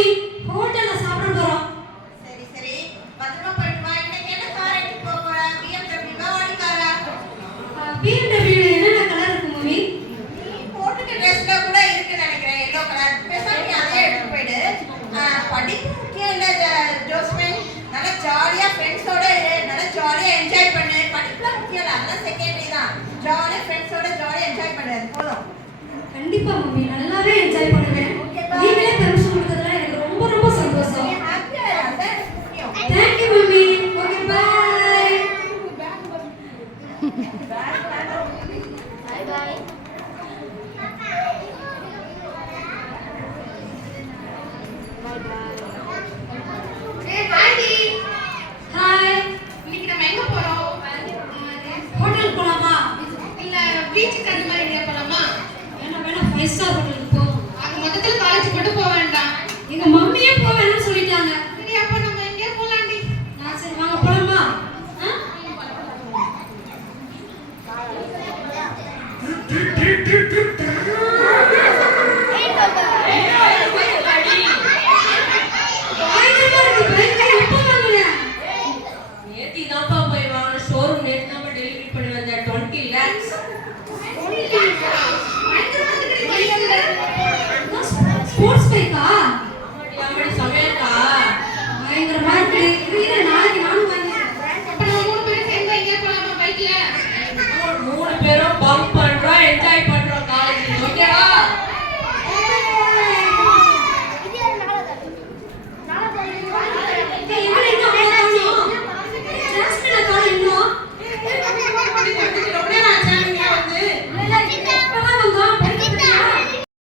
போய் ஹோட்டல்ல சாப்பிட போறோம். சரி சரி. பத்திரமா போயிட்டு இன்னைக்கு என்ன கார் எடுத்து போக போற? பிஎம்டபிள்யூ வா ஆடி காரா பிஎம்டபிள்யூ என்னென்ன கலர் இருக்கு மூவி போட்டுக்க ட்ரெஸ்ல கூட இருக்கு நினைக்கிறேன். எல்லோ கலர் பேசாம நீ அதே எடுத்து போயிடு. படிப்பு முக்கியம் இல்ல ஜோஸ்மின்? நல்லா ஜாலியா ஃப்ரெண்ட்ஸோட நல்லா ஜாலியா என்ஜாய் பண்ணு. படிப்புல முக்கியம் இல்ல அதெல்லாம் செகண்டரி தான். ஜாலியா ஃப்ரெண்ட்ஸோட ஜாலியா என்ஜாய் பண்ணு. போதும். கண்டிப்பா மூவி நல்லா பீச்சுக்கு அந்த மாதிரி எங்கேயா வேணா வேணாம் வேணாம் ஃபைவ் ஸ்டார் ஹோட்டலுக்கு போவோம் அது மொத்தத்துல காலேஜ் மட்டும் போக வேண்டாம். எங்க மம்மியே போக வேணாம்னு சொல்லிட்டாங்க. சரி அப்ப நம்ம எங்கேயா போலாம்டி நான் சரி வாங்க போலாமா? ஆ? discurso